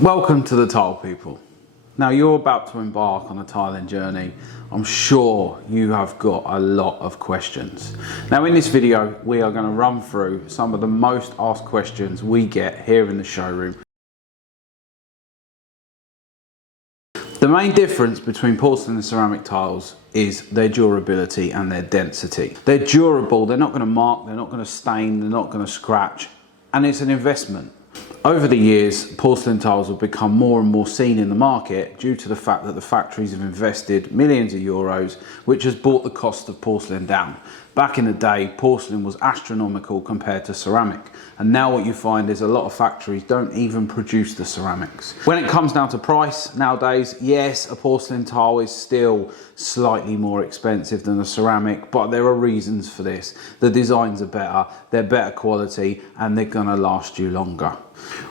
Welcome to the Tile People. Now you're about to embark on a tiling journey. I'm sure you have got a lot of questions. Now in this video we are going to run through some of the most asked questions we get here in the showroom. The main difference between porcelain and ceramic tiles is their durability and their density. They're durable, they're not going to mark, they're not going to stain, they're not going to scratch, and it's an investment. Over the years, porcelain tiles have become more and more seen in the market due to the fact that the factories have invested millions of euros, which has brought the cost of porcelain down. Back in the day, porcelain was astronomical compared to ceramic, and now what you find is a lot of factories don't even produce the ceramics. When it comes down to price nowadays, yes, a porcelain tile is still slightly more expensive than a ceramic, but there are reasons for this. The designs are better, they're better quality, and they're gonna last you longer.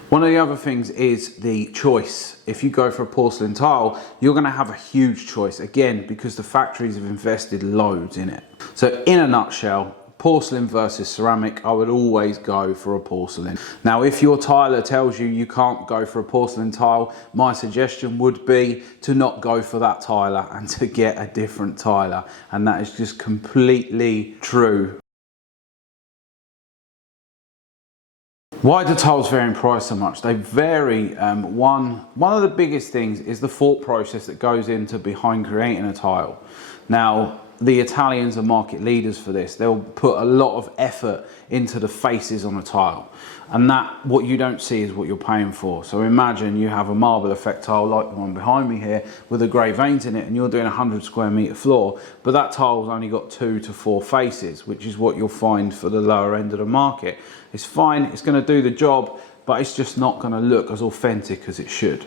One of the other things is the choice. If you go for a porcelain tile, you're going to have a huge choice, again, because the factories have invested loads in it. So in a nutshell, porcelain versus ceramic, I would always go for a porcelain. Now if your tiler tells you you can't go for a porcelain tile, my suggestion would be to not go for that tiler and to get a different tiler, and that is just completely true. Why do tiles vary in price so much? They vary. One of the biggest things is the thought process that goes into behind creating a tile. Now, the Italians are market leaders for this. They'll put a lot of effort into the faces on a tile, and that what you don't see is what you're paying for. So imagine you have a marble effect tile like the one behind me here with the grey veins in it, and you're doing a 100 square metre floor, but that tile's only got 2 to 4 faces, which is what you'll find for the lower end of the market. It's fine, it's going to do the job, but it's just not going to look as authentic as it should.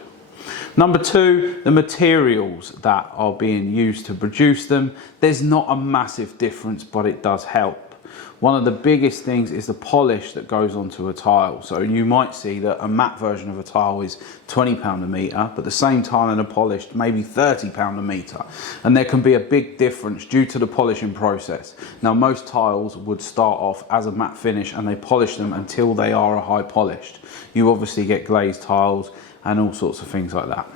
Number two, the materials that are being used to produce them. There's not a massive difference, but it does help. One of the biggest things is the polish that goes onto a tile. So you might see that a matte version of a tile is £20 a metre, but the same tile in a polished maybe £30 a metre. And there can be a big difference due to the polishing process. Now most tiles would start off as a matte finish and they polish them until they are a high polished. You obviously get glazed tiles and all sorts of things like that.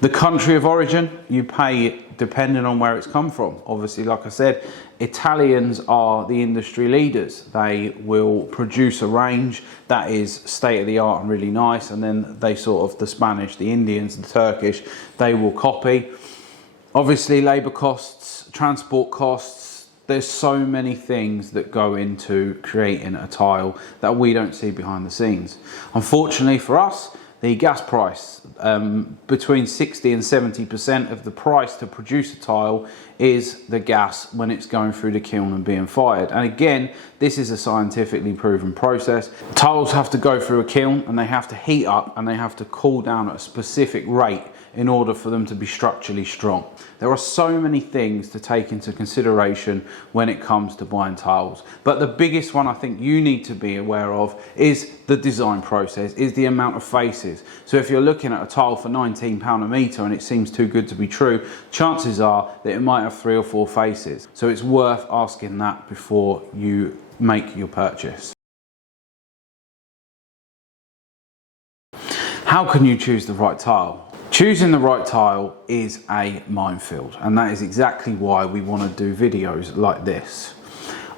The country of origin, you pay depending on where it's come from. Obviously, like I said, Italians are the industry leaders. They will produce a range that is state of the art and really nice, and then they sort of, the Spanish, the Indians, the Turkish, they will copy. Obviously, labour costs, transport costs, there's so many things that go into creating a tile that we don't see behind the scenes. Unfortunately for us, the gas price, between 60 and 70% of the price to produce a tile is the gas when it's going through the kiln and being fired. And again, this is a scientifically proven process. Tiles have to go through a kiln and they have to heat up and they have to cool down at a specific rate in order for them to be structurally strong. There are so many things to take into consideration when it comes to buying tiles, but the biggest one I think you need to be aware of is the design process, is the amount of faces. So if you're looking at a tile for £19 a metre and it seems too good to be true, chances are that it might have 3 or 4 faces. So it's worth asking that before you make your purchase. How can you choose the right tile? Choosing the right tile is a minefield, and that is exactly why we want to do videos like this.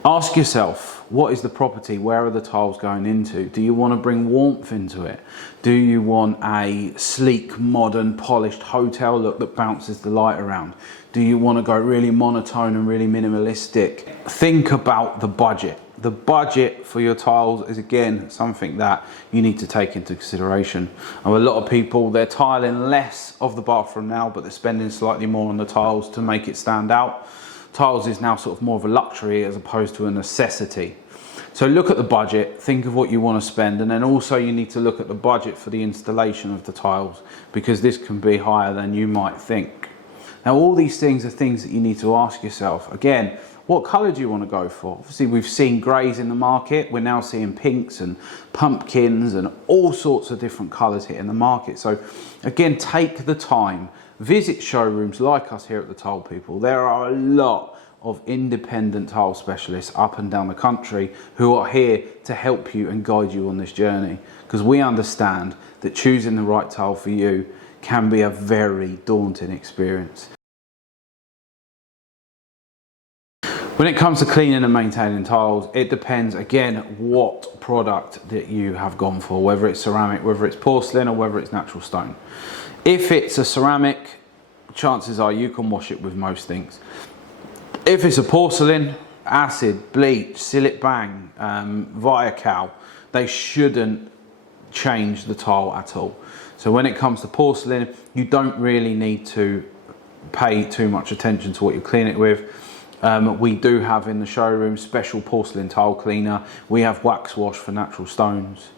Ask yourself, what is the property? Where are the tiles going into? Do you want to bring warmth into it? Do you want a sleek, modern, polished hotel look that bounces the light around? Do you want to go really monotone and really minimalistic? Think about the budget. The budget for your tiles is again something that you need to take into consideration. And a lot of people, they're tiling less of the bathroom now, but they're spending slightly more on the tiles to make it stand out. Tiles is now sort of more of a luxury as opposed to a necessity. So look at the budget, think of what you want to spend, and then also you need to look at the budget for the installation of the tiles, because this can be higher than you might think. Now all these things are things that you need to ask yourself. Again, what colour do you want to go for? Obviously we've seen greys in the market, we're now seeing pinks and pumpkins and all sorts of different colours hitting the market. So again, take the time, visit showrooms like us here at the Tile People. There are a lot of independent tile specialists up and down the country who are here to help you and guide you on this journey, because we understand that choosing the right tile for you can be a very daunting experience. When it comes to cleaning and maintaining tiles, it depends again what product that you have gone for, whether it's ceramic, whether it's porcelain, or whether it's natural stone. If it's a ceramic, chances are you can wash it with most things. If it's a porcelain, acid, bleach, seal it bang, via cal, they shouldn't change the tile at all. So when it comes to porcelain, you don't really need to pay too much attention to what you clean it with. We do have in the showroom special porcelain tile cleaner. We have wax wash for natural stones.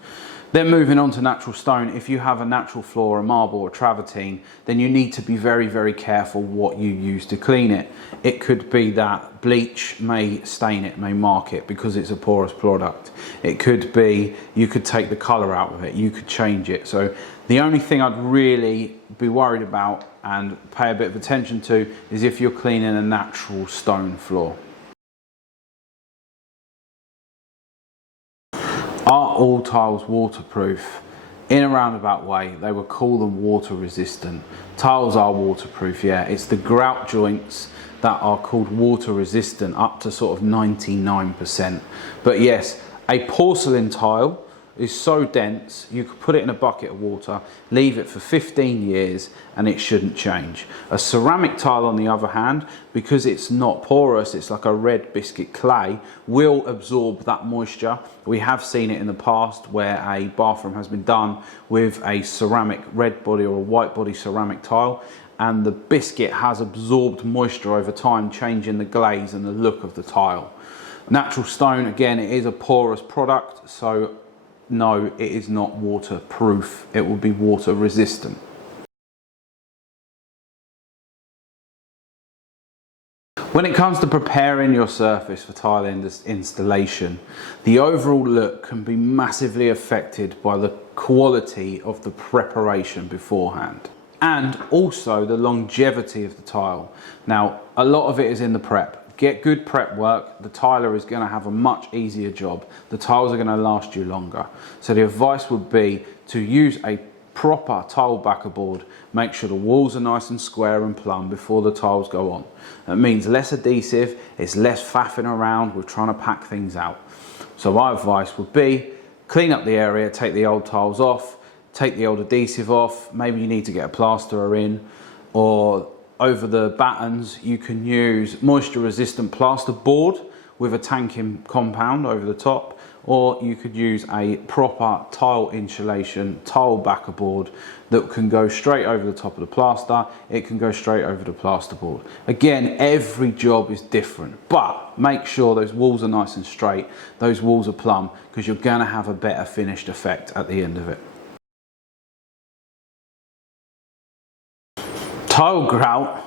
Then moving on to natural stone, if you have a natural floor, a marble or travertine, then you need to be very, very careful what you use to clean it. It could be that bleach may stain it, may mark it because it's a porous product. It could be you could take the colour out of it, you could change it. So the only thing I'd really be worried about and pay a bit of attention to is if you're cleaning a natural stone floor. Are all tiles waterproof? In a roundabout way, they would call them water resistant. Tiles are waterproof, yeah. It's the grout joints that are called water resistant, up to sort of 99%. But yes, a porcelain tile is so dense, you could put it in a bucket of water, leave it for 15 years and it shouldn't change. A ceramic tile on the other hand, because it's not porous, it's like a red biscuit clay, will absorb that moisture. We have seen it in the past where a bathroom has been done with a ceramic red body or a white body ceramic tile, and the biscuit has absorbed moisture over time, changing the glaze and the look of the tile. Natural stone, again, it is a porous product, so no, it is not waterproof. It will be water resistant. When it comes to preparing your surface for tile installation, the overall look can be massively affected by the quality of the preparation beforehand, and also the longevity of the tile. Now, a lot of it is in the prep. Get good prep work, the tiler is going to have a much easier job. The tiles are going to last you longer. So the advice would be to use a proper tile backer board. Make sure the walls are nice and square and plumb before the tiles go on. That means less adhesive, it's less faffing around with trying to pack things out. So my advice would be clean up the area, take the old tiles off, take the old adhesive off. Maybe you need to get a plasterer in, or over the battens you can use moisture resistant plaster board with a tanking compound over the top, or you could use a proper tile insulation tile backer board that can go straight over the top of the plaster. It can go straight over the plasterboard. Again, every job is different, but make sure those walls are nice and straight, those walls are plumb, because you're going to have a better finished effect at the end of it. Tile grout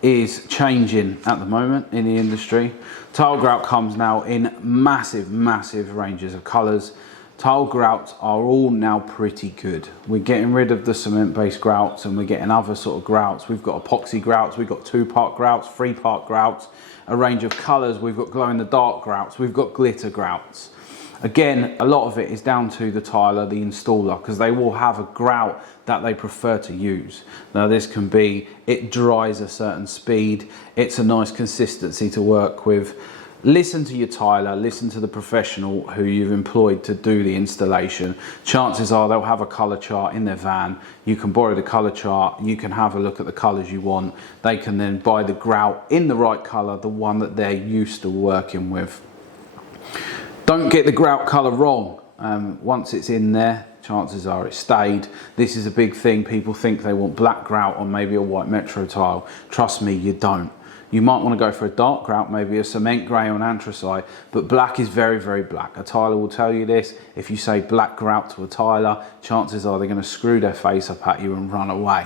is changing at the moment in the industry. Tile grout comes now in massive ranges of colours. Tile grouts are all now pretty good. We're getting rid of the cement-based grouts and we're getting other sort of grouts. We've got epoxy grouts, we've got 2-part grouts, 3-part grouts, a range of colours. We've got glow-in-the-dark grouts, we've got glitter grouts. Again, a lot of it is down to the tiler, the installer, because they will have a grout that they prefer to use. Now this can be, it dries a certain speed, it's a nice consistency to work with. Listen to your tiler, listen to the professional who you've employed to do the installation. Chances are they'll have a colour chart in their van. You can borrow the colour chart, you can have a look at the colours you want. They can then buy the grout in the right colour, the one that they're used to working with. Don't get the grout colour wrong. Once it's in there, chances are it's stayed. This is a big thing. People think they want black grout on maybe a white metro tile. Trust me, you don't. You might want to go for a dark grout, maybe a cement grey or an anthracite, but black is very black. A tiler will tell you this. If you say black grout to a tiler, chances are they're going to screw their face up at you and run away.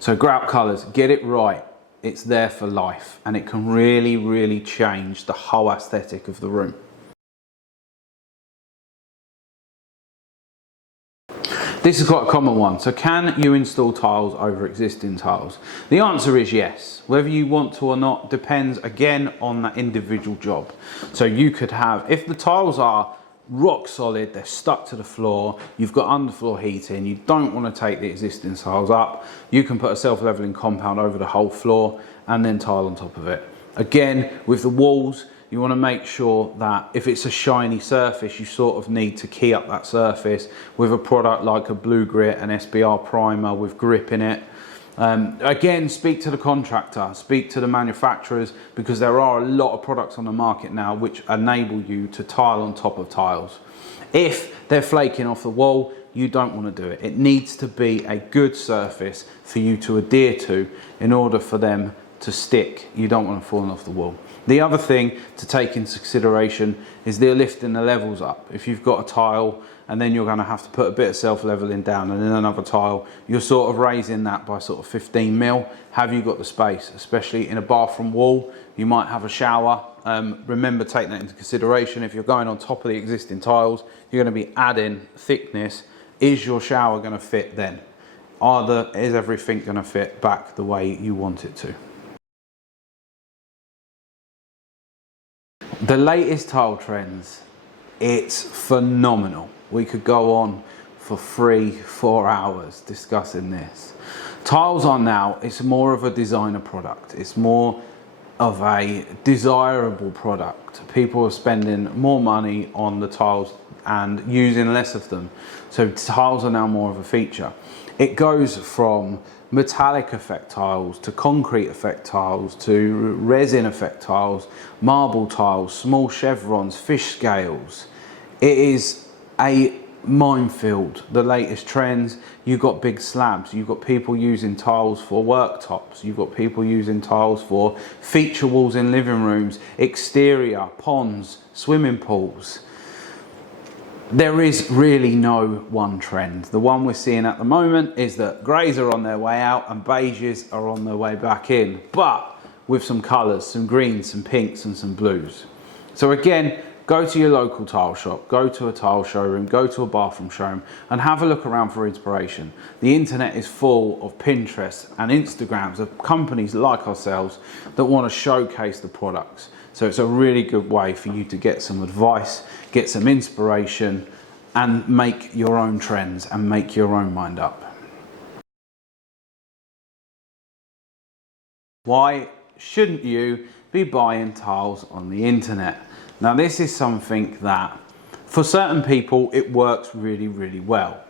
So grout colours, get it right. It's there for life, and it can really change the whole aesthetic of the room. This is quite a common one. So can you install tiles over existing tiles? The answer is yes. Whether you want to or not depends again on that individual job. So you could have, if the tiles are rock solid, they're stuck to the floor, you've got underfloor heating, you don't want to take the existing tiles up, you can put a self-leveling compound over the whole floor and then tile on top of it. Again, with the walls, you want to make sure that if it's a shiny surface, you sort of need to key up that surface with a product like a Blue Grit, an SBR primer with grip in it. Again, speak to the contractor, speak to the manufacturers, because there are a lot of products on the market now which enable you to tile on top of tiles. If they're flaking off the wall, you don't want to do it. It needs to be a good surface for you to adhere to in order for them to stick. You don't want to fall off the wall. The other thing to take into consideration is they're lifting the levels up. If you've got a tile and then you're going to have to put a bit of self-leveling down and then another tile, you're sort of raising that by sort of 15 mil. Have you got the space? Especially in a bathroom wall, you might have a shower. Remember, take that into consideration. If you're going on top of the existing tiles, you're going to be adding thickness. Is your shower going to fit then? Is everything going to fit back the way you want it to? The latest tile trends, it's phenomenal. We could go on for 3-4 hours discussing this. Tiles are now, it's more of a designer product. It's more of a desirable product. People are spending more money on the tiles and using less of them. So tiles are now more of a feature. It goes from metallic effect tiles to concrete effect tiles to resin effect tiles, marble tiles, small chevrons, fish scales. It is a minefield, the latest trends. You've got big slabs, you've got people using tiles for worktops, you've got people using tiles for feature walls in living rooms, exterior, ponds, swimming pools. There is really no one trend. The one we're seeing at the moment is that greys are on their way out and beiges are on their way back in, but with some colours, some greens, some pinks and some blues. So again, go to your local tile shop, go to a tile showroom, go to a bathroom showroom and have a look around for inspiration. The internet is full of Pinterest and Instagrams of companies like ourselves that want to showcase the products. So it's a really good way for you to get some advice, get some inspiration and make your own trends and make your own mind up. Why shouldn't you be buying tiles on the internet? Now this is something that for certain people it works really, really well,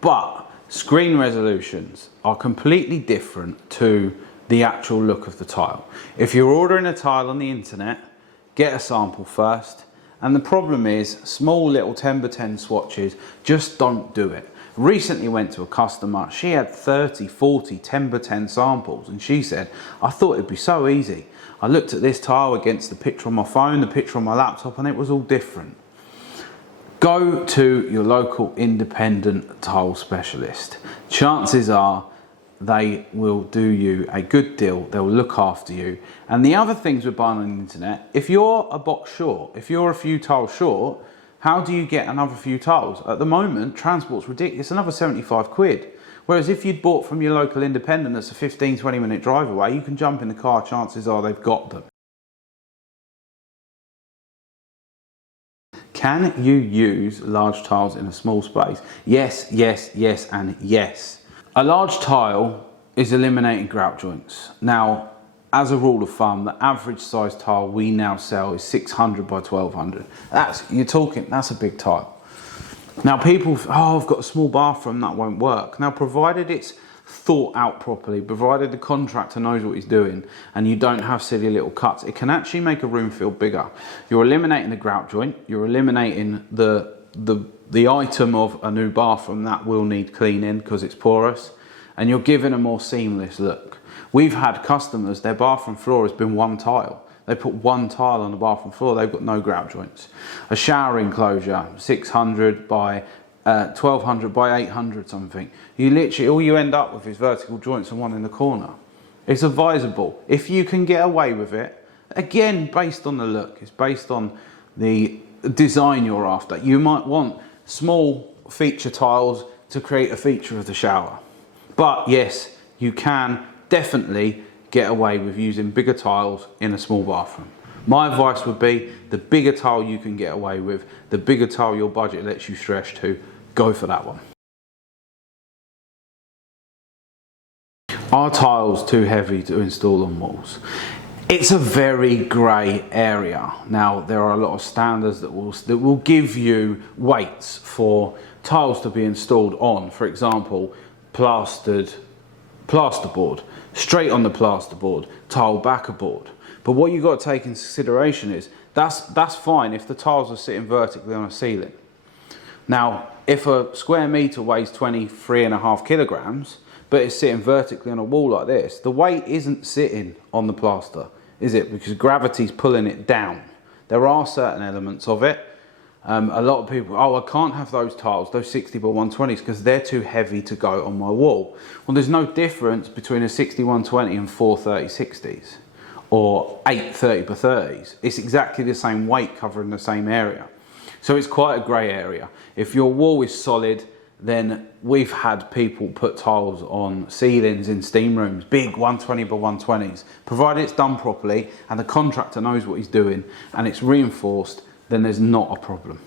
but screen resolutions are completely different to the actual look of the tile. If you're ordering a tile on the internet, get a sample first, and the problem is small little 10x10 swatches just don't do it. Recently went to a customer, she had 30, 40, 10x10 samples and she said, I thought it'd be so easy. I looked at this tile against the picture on my phone, the picture on my laptop, and it was all different. Go to your local independent tile specialist. Chances are they will do you a good deal, they'll look after you. And the other things with buying on the internet, if you're a box short, if you're a few tiles short, how do you get another few tiles? At the moment, transport's ridiculous, another 75 quid. Whereas if you'd bought from your local independent that's a 15-20 minute drive away, you can jump in the car, chances are they've got them. Can you use large tiles in a small space? Yes, yes, yes, and yes. A large tile is eliminating grout joints. Now, as a rule of thumb, the average size tile we now sell is 600 by 1200. That's a big tile. Now people, oh, I've got a small bathroom, that won't work. Now, provided it's thought out properly, provided the contractor knows what he's doing and you don't have silly little cuts, it can actually make a room feel bigger. You're eliminating the grout joint, you're eliminating the item of a new bathroom that will need cleaning because it's porous, and you're giving a more seamless look. We've had customers, their bathroom floor has been one tile. They put one tile on the bathroom floor, they've got no grout joints. A shower enclosure, 600 by 1200 by 800 something. You literally, all you end up with is vertical joints and one in the corner. It's advisable. If you can get away with it, again, based on the look, it's based on the design you're after. You might want small feature tiles to create a feature of the shower. But yes, you can definitely get away with using bigger tiles in a small bathroom. My advice would be the bigger tile you can get away with, the bigger tile your budget lets you stretch to, go for that one. Are tiles too heavy to install on walls? It's a very grey area. Now, there are a lot of standards that will give you weights for tiles to be installed on. For example, plasterboard, straight on the plasterboard, tile backer board. But what you've got to take into consideration is that's fine if the tiles are sitting vertically on a ceiling. Now, if a square metre weighs 23.5 kilograms, but it's sitting vertically on a wall like this, the weight isn't sitting on the plaster, is it? Because gravity's pulling it down. There are certain elements of it. A lot of people, oh, I can't have those tiles, those 60 by 120s, because they're too heavy to go on my wall. Well, there's no difference between a 60 120 and 4 30/60s or 8 30 by 30s. It's exactly the same weight covering the same area. So it's quite a grey area. If your wall is solid, then we've had people put tiles on ceilings in steam rooms, big 120 by 120s. Provided it's done properly and the contractor knows what he's doing and it's reinforced, then there's not a problem.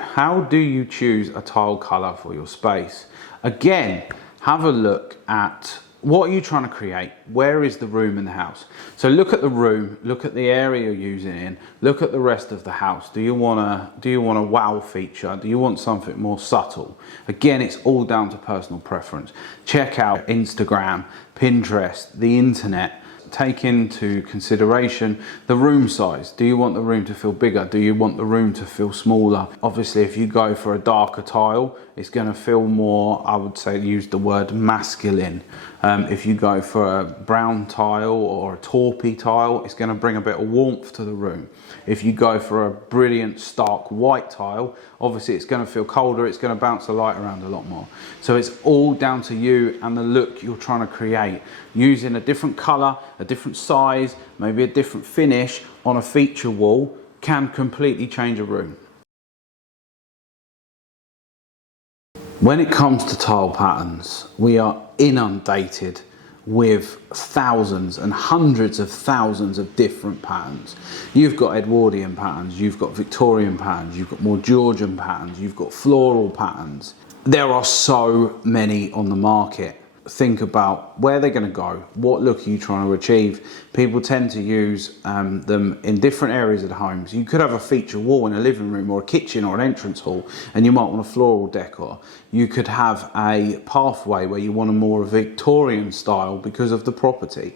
How do you choose a tile colour for your space? Again, have a look at what are you trying to create? Where is the room in the house? So look at the room, look at the area you're using it in, look at the rest of the house. Do you want a wow feature? Do you want something more subtle? Again, it's all down to personal preference. Check out Instagram, Pinterest, the internet. Take into consideration the room size. Do you want the room to feel bigger? Do you want the room to feel smaller? Obviously, if you go for a darker tile, it's going to feel more, I would say, use the word masculine. If you go for a brown tile or a taupey tile, it's going to bring a bit of warmth to the room. If you go for a brilliant stark white tile, obviously it's going to feel colder, it's going to bounce the light around a lot more. So it's all down to you and the look you're trying to create. Using a different colour, a different size, maybe a different finish on a feature wall can completely change a room. When it comes to tile patterns, we are inundated with thousands and hundreds of thousands of different patterns. You've got Edwardian patterns, you've got Victorian patterns, you've got more Georgian patterns, you've got floral patterns. There are so many on the market. Think about where they're going to go, what look are you trying to achieve. People tend to use them in different areas of the home. So you could have a feature wall in a living room or a kitchen or an entrance hall and you might want a floral decor. You could have a pathway where you want a more Victorian style because of the property.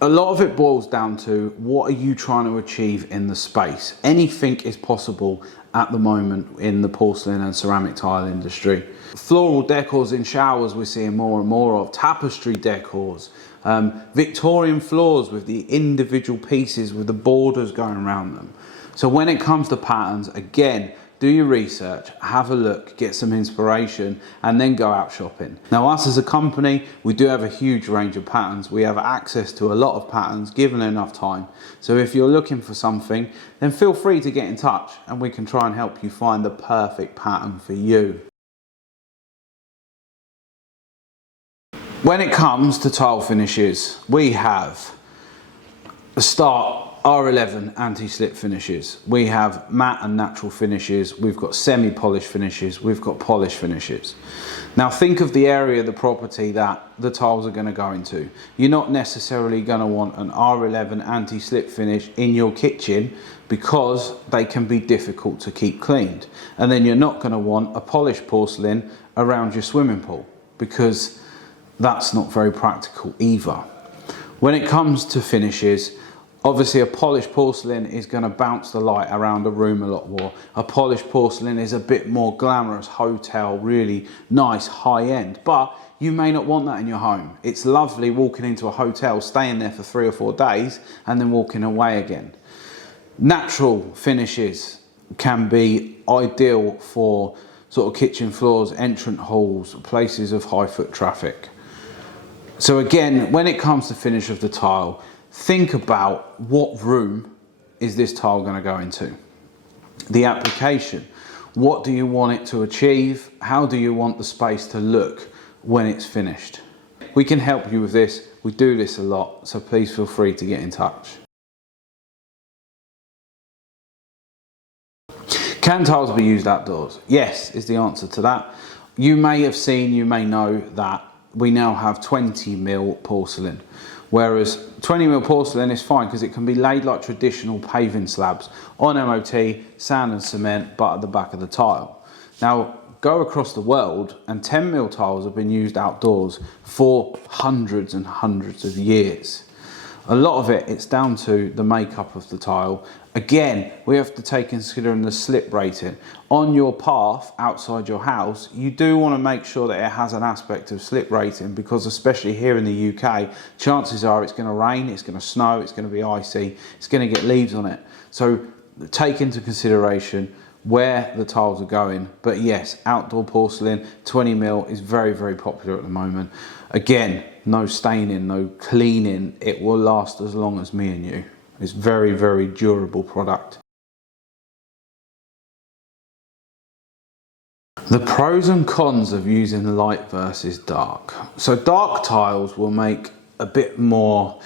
A lot of it boils down to what are you trying to achieve in the space. Anything is possible at the moment in the porcelain and ceramic tile industry. Floral decors in showers we're seeing more and more of, tapestry decors, Victorian floors with the individual pieces with the borders going around them. So when it comes to patterns, again, do your research, have a look, get some inspiration, and then go out shopping. Now, us as a company, we do have a huge range of patterns. We have access to a lot of patterns given enough time. So if you're looking for something, then feel free to get in touch and we can try and help you find the perfect pattern for you. When it comes to tile finishes, we have a start R11 anti-slip finishes. We have matte and natural finishes. We've got semi-polished finishes. We've got polished finishes. Now think of the area of the property that the tiles are going to go into. You're not necessarily going to want an R11 anti-slip finish in your kitchen because they can be difficult to keep cleaned. And then you're not going to want a polished porcelain around your swimming pool because that's not very practical either. When it comes to finishes, obviously a polished porcelain is going to bounce the light around a room a lot more. A polished porcelain is a bit more glamorous, hotel, really nice, high end, but you may not want that in your home. It's lovely walking into a hotel, staying there for 3 or 4 days and then walking away again. Natural finishes can be ideal for sort of kitchen floors, entrance halls, places of high foot traffic. So again, when it comes to finish of the tile, think about what room is this tile going to go into. The application. What do you want it to achieve? How do you want the space to look when it's finished? We can help you with this. We do this a lot, so please feel free to get in touch. Can tiles be used outdoors? Yes, is the answer to that. You may have seen, you may know that we now have 20mm porcelain, whereas 20mm porcelain is fine because it can be laid like traditional paving slabs on MOT, sand and cement, but at the back of the tile. Now, go across the world and 10mm tiles have been used outdoors for hundreds and hundreds of years. A lot of it's down to the makeup of the tile. Again, we have to take into consideration the slip rating. On your path outside your house, you do want to make sure that it has an aspect of slip rating, because especially here in the UK, chances are it's going to rain, it's going to snow, it's going to be icy, it's going to get leaves on it. So take into consideration where the tiles are going. But yes, outdoor porcelain 20mm is very, very popular at the moment. Again, no staining, no cleaning. It will last as long as me and you. It's very, very durable product. The pros and cons of using light versus dark. So dark tiles will make a bit more,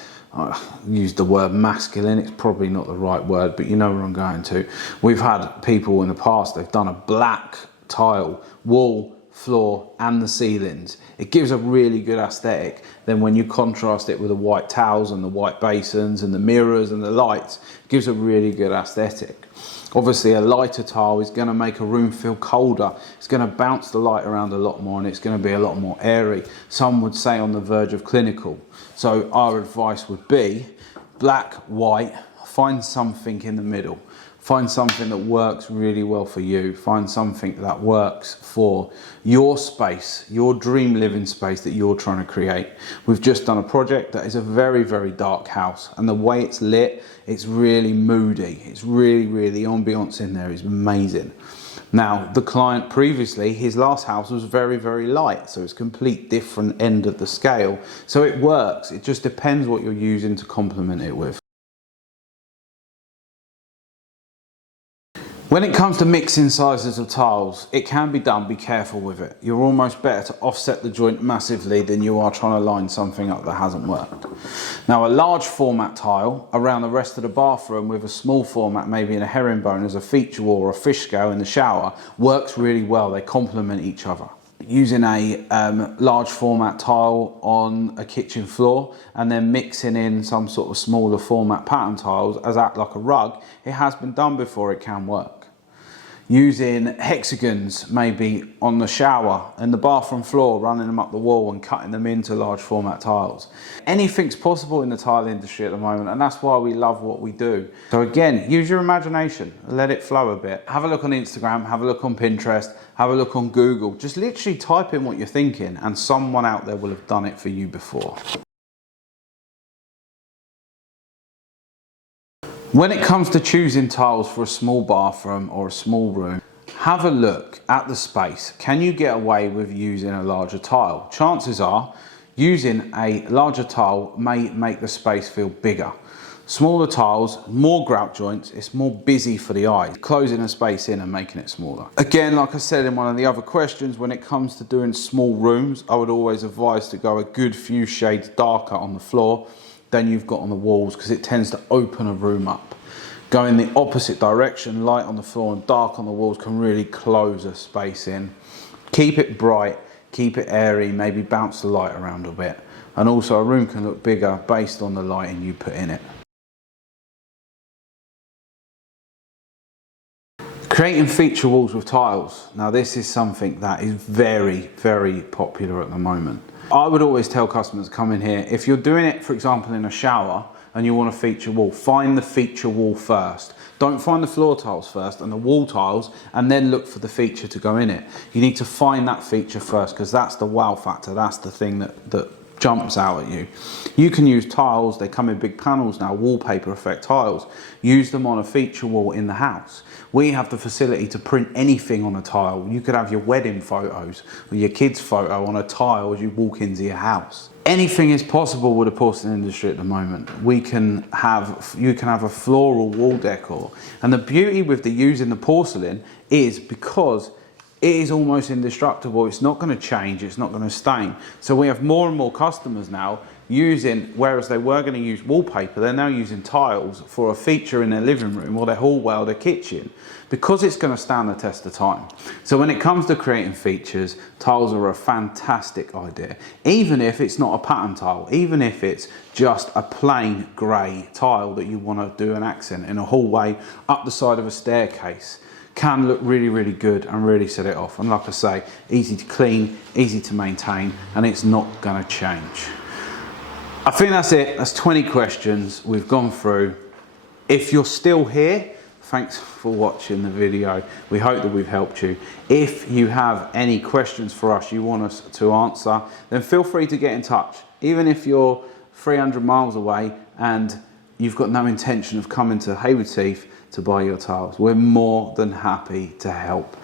use the word masculine, it's probably not the right word, but you know where I'm going to. We've had people in the past, they've done a black tile, wall, floor and the ceilings. It gives a really good aesthetic. Then when you contrast it with the white towels and the white basins and the mirrors and the lights, it gives a really good aesthetic. Obviously a lighter tile is going to make a room feel colder. It's going to bounce the light around a lot more and it's going to be a lot more airy. Some would say on the verge of clinical. So our advice would be black, white, find something in the middle. Find something that works really well for you. Find something that works for your space, your dream living space that you're trying to create. We've just done a project that is a very, very dark house, and the way it's lit, it's really moody. It's really, the ambience in there is amazing. Now, the client previously, his last house was very, very light, so it's complete different end of the scale. So it works. It just depends what you're using to complement it with. When it comes to mixing sizes of tiles, it can be done, be careful with it. You're almost better to offset the joint massively than you are trying to line something up that hasn't worked. Now a large format tile around the rest of the bathroom with a small format, maybe in a herringbone as a feature wall or a fish scale in the shower, works really well. They complement each other. Using a large format tile on a kitchen floor and then mixing in some sort of smaller format pattern tiles as act like a rug, it has been done before, it can work. Using hexagons maybe on the shower and the bathroom floor, running them up the wall and cutting them into large format tiles. Anything's possible in the tile industry at the moment, and that's why we love what we do. So again, use your imagination, let it flow a bit. Have a look on Instagram, have a look on Pinterest, have a look on Google. Just literally type in what you're thinking and someone out there will have done it for you before. When it comes to choosing tiles for a small bathroom or a small room, have a look at the space. Can you get away with using a larger tile? Chances are using a larger tile may make the space feel bigger. Smaller tiles, more grout joints, it's more busy for the eye, closing a space in and making it smaller. Again, like I said in one of the other questions, when it comes to doing small rooms, I would always advise to go a good few shades darker on the floor than you've got on the walls, because it tends to open a room up. Going the opposite direction, light on the floor and dark on the walls, can really close a space in. Keep it bright, keep it airy, maybe bounce the light around a bit. And also a room can look bigger based on the lighting you put in it. Creating feature walls with tiles. Now this is something that is very, very popular at the moment. I would always tell customers come in here, if you're doing it, for example, in a shower and you want a feature wall, find the feature wall first. Don't find the floor tiles first and the wall tiles and then look for the feature to go in it. You need to find that feature first, because that's the wow factor. That's the thing that jumps out at you. You can use tiles, they come in big panels now, wallpaper effect tiles. Use them on a feature wall in the house. We have the facility to print anything on a tile. You could have your wedding photos or your kids' photo on a tile as you walk into your house. Anything is possible with the porcelain industry at the moment. You can have a floral wall decor. And the beauty with using the porcelain is because it is almost indestructible. It's not going to change, it's not going to stain. So we have more and more customers now using, whereas they were going to use wallpaper, they're now using tiles for a feature in their living room or their hallway or their kitchen, because it's going to stand the test of time. So when it comes to creating features, tiles are a fantastic idea. Even if it's not a pattern tile, even if it's just a plain grey tile that you want to do an accent in a hallway, up the side of a staircase, can look really, really good and really set it off. And like I say, easy to clean, easy to maintain, and it's not going to change. I think that's it. That's 20 questions we've gone through. If you're still here, thanks for watching the video. We hope that we've helped you. If you have any questions for us you want us to answer, then feel free to get in touch. Even if you're 300 miles away and you've got no intention of coming to Haywards Heath to buy your tiles, we're more than happy to help.